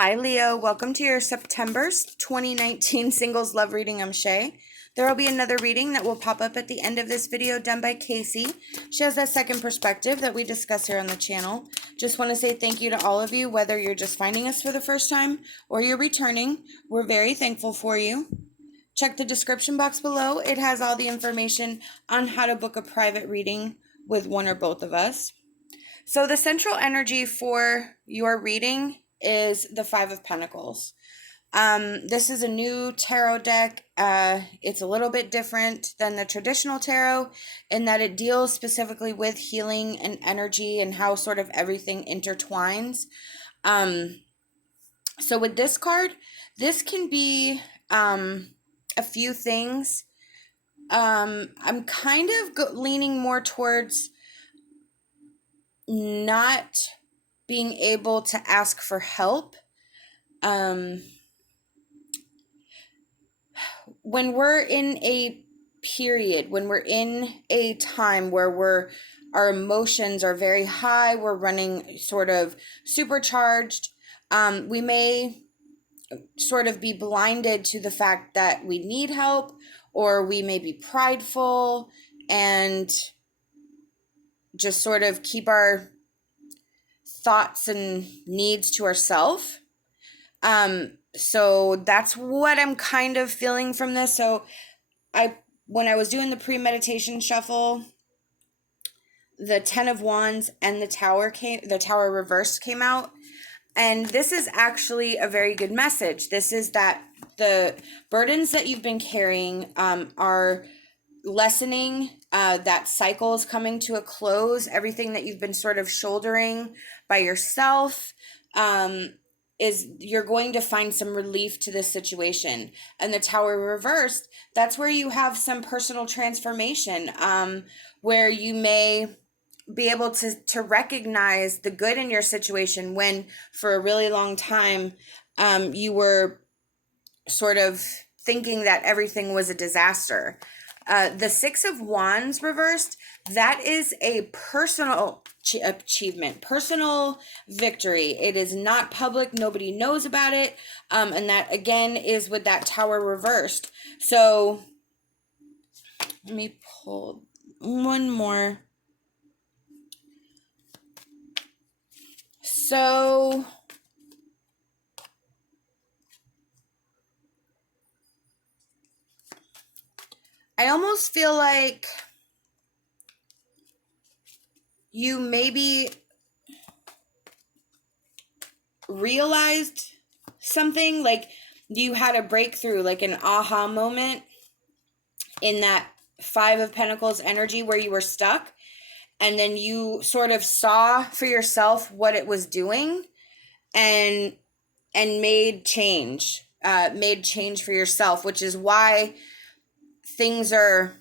Hi, Leo. Welcome to your September 2019 Singles Love Reading. I'm SHAE. There will be another reading that will pop up at the end of this video done by KACEE. She has that second perspective that we discuss here on the channel. Just want to say thank you to all of you, whether you're just finding us for the first time or you're returning. We're very thankful for you. Check the description box below. It has all the information on how to book a private reading with one or both of us. So the central energy for your reading is the Five of Pentacles. This is a new tarot deck. It's a little bit different than the traditional tarot in that it deals specifically with healing and energy and how sort of everything intertwines. So with this card, this can be a few things. I'm kind of leaning more towards not being able to ask for help. When we're in a period, when we're in a time where our emotions are very high, we're running sort of supercharged, we may sort of be blinded to the fact that we need help, or we may be prideful and just sort of keep our thoughts and needs to ourselves. So that's what I'm kind of feeling from this. So when I was doing the pre-meditation shuffle, the 10 of Wands and the Tower reverse came out. And this is actually a very good message. This is that the burdens that you've been carrying are lessening, that cycle is coming to a close. Everything that you've been sort of shouldering by yourself is you're going to find some relief to this situation. And the Tower reversed, that's where you have some personal transformation, where you may be able to recognize the good in your situation when for a really long time you were sort of thinking that everything was a disaster. The Six of Wands reversed, that is a personal achievement, personal victory. It is not public. Nobody knows about it. And that, again, is with that Tower reversed. So let me pull one more. So I almost feel like you maybe realized something, like you had a breakthrough, like an aha moment in that Five of Pentacles energy where you were stuck, and then you sort of saw for yourself what it was doing and made change for yourself, which is why things are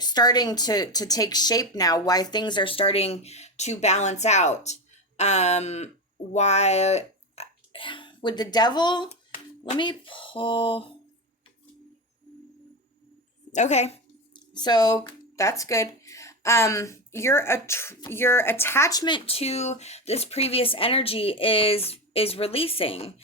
starting to take shape now, why things are starting to balance out. Why with the Devil, let me pull. Okay, so that's good. Your attachment to this previous energy is releasing.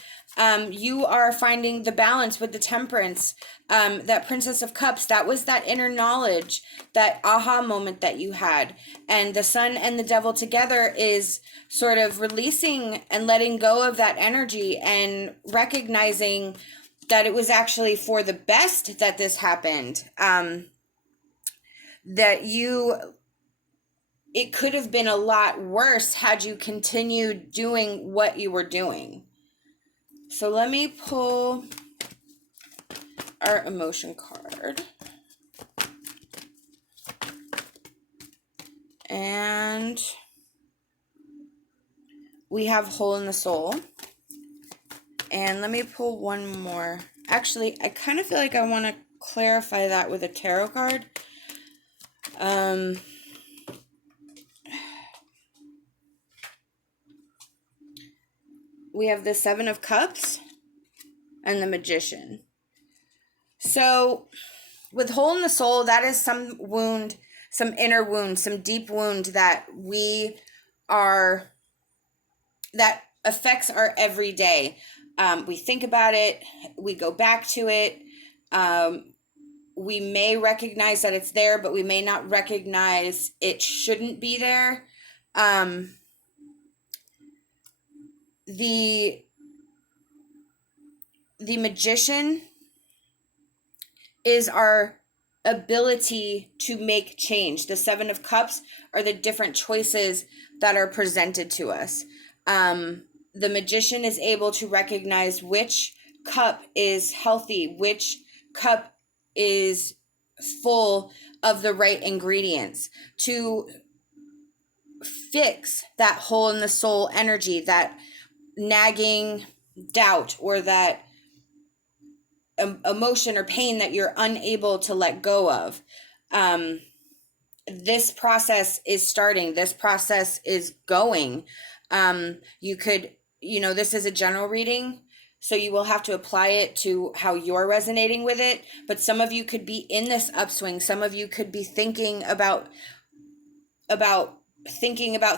You are finding the balance with the Temperance, that Princess of Cups. That was that inner knowledge, that aha moment that you had. And the Sun and the Devil together is sort of releasing and letting go of that energy and recognizing that it was actually for the best that this happened. That it could have been a lot worse had you continued doing what you were doing. So let me pull our emotion card. And we have Hole in the Soul. And let me pull one more. Actually, I kind of feel like I want to clarify that with a tarot card. We have the Seven of Cups and the Magician. So with Hole in the Soul, that is some wound, some inner wound, some deep wound that affects our everyday. We think about it, we go back to it. We may recognize that it's there, but we may not recognize it shouldn't be there. The Magician is our ability to make change. The Seven of Cups are the different choices that are presented to us. The Magician is able to recognize which cup is healthy, which cup is full of the right ingredients, to fix that hole in the soul energy, that nagging doubt, or that emotion or pain that you're unable to let go of. This process is starting. This process is going. You could, this is a general reading, so you will have to apply it to how you're resonating with it. But some of you could be in this upswing. Some of you could be thinking about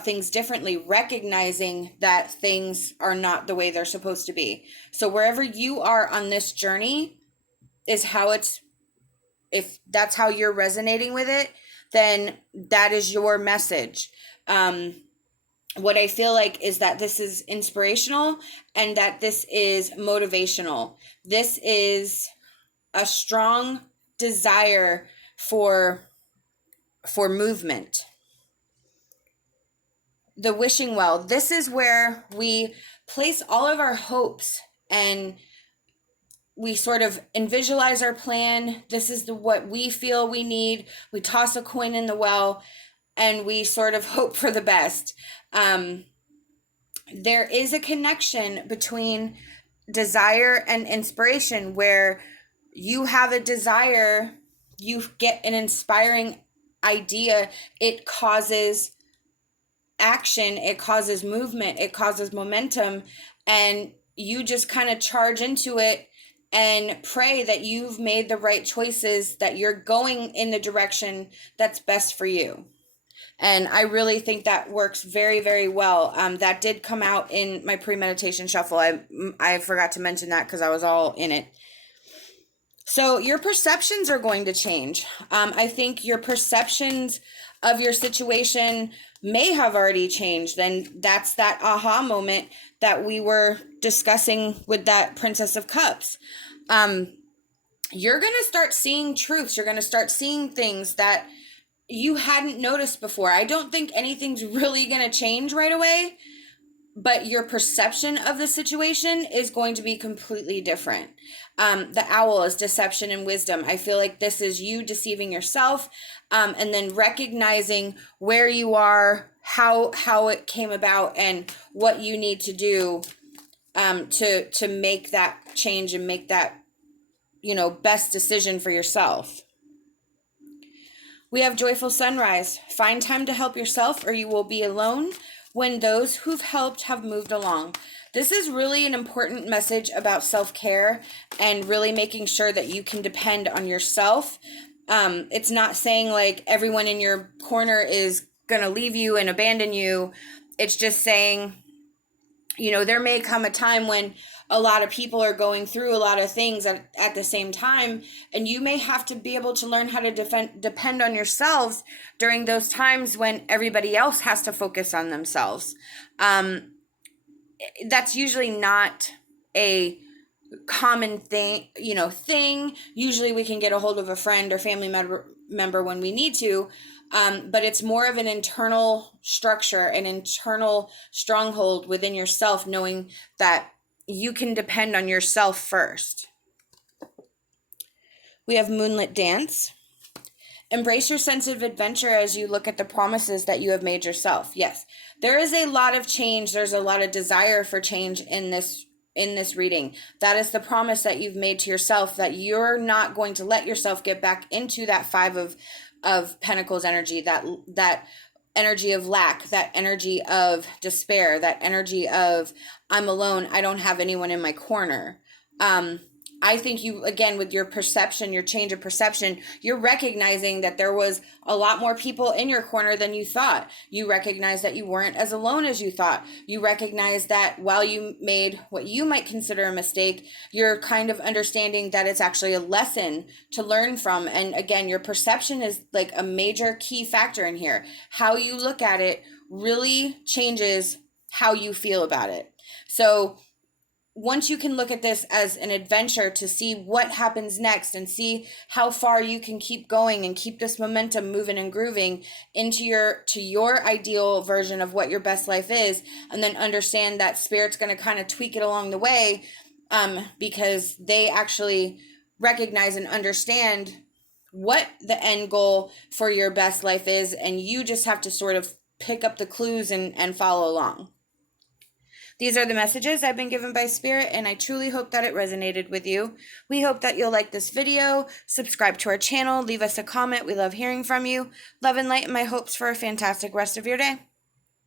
things differently, recognizing that things are not the way they're supposed to be. So wherever you are on this journey is if that's how you're resonating with it, then that is your message. What I feel like is that this is inspirational and that this is motivational. This is a strong desire for movement. The wishing well. This is where we place all of our hopes and we sort of visualize our plan. This is what we feel we need. We toss a coin in the well and we sort of hope for the best. There is a connection between desire and inspiration, where you have a desire, you get an inspiring idea, it causes action, it causes movement, it causes momentum, and you just kind of charge into it and pray that you've made the right choices, that you're going in the direction that's best for you. And I really think that works very, very well. That did come out in my pre-meditation shuffle. I forgot to mention that because I was all in it. So your perceptions are going to change. I think your perceptions of your situation may have already changed. And that's that aha moment that we were discussing with that Princess of Cups. You're going to start seeing truths. You're going to start seeing things that you hadn't noticed before. I don't think anything's really going to change right away, but your perception of the situation is going to be completely different. The owl is deception and wisdom. I feel like this is you deceiving yourself, and then recognizing where you are, how it came about, and what you need to do to make that change and make that, best decision for yourself. We have joyful sunrise. Find time to help yourself or you will be alone when those who've helped have moved along. This is really an important message about self-care and really making sure that you can depend on yourself. It's not saying like everyone in your corner is going to leave you and abandon you. It's just saying, there may come a time when a lot of people are going through a lot of things at the same time, and you may have to be able to learn how to depend on yourselves during those times when everybody else has to focus on themselves. That's usually not a common thing. Usually we can get a hold of a friend or family member when we need to, but it's more of an internal structure, an internal stronghold within yourself, knowing that you can depend on yourself first. We have Moonlit Dance. Embrace your sense of adventure as you look at the promises that you have made yourself. Yes, there is a lot of change. There's a lot of desire for change in this reading. That is the promise that you've made to yourself, that you're not going to let yourself get back into that Five of Pentacles energy, that energy of lack, that energy of despair, that energy of I'm alone, I don't have anyone in my corner. I think you, again, with your perception, your change of perception, you're recognizing that there was a lot more people in your corner than you thought. You recognize that you weren't as alone as you thought. You recognize that while you made what you might consider a mistake, you're kind of understanding that it's actually a lesson to learn from. And again, your perception is like a major key factor in here. How you look at it really changes how you feel about it. So once you can look at this as an adventure to see what happens next and see how far you can keep going and keep this momentum moving and grooving into your ideal version of what your best life is, and then understand that Spirit's going to kind of tweak it along the way, because they actually recognize and understand what the end goal for your best life is, and you just have to sort of pick up the clues and follow along. These are the messages I've been given by Spirit, and I truly hope that it resonated with you. We hope that you'll like this video, subscribe to our channel, leave us a comment. We love hearing from you. Love and light, and my hopes for a fantastic rest of your day.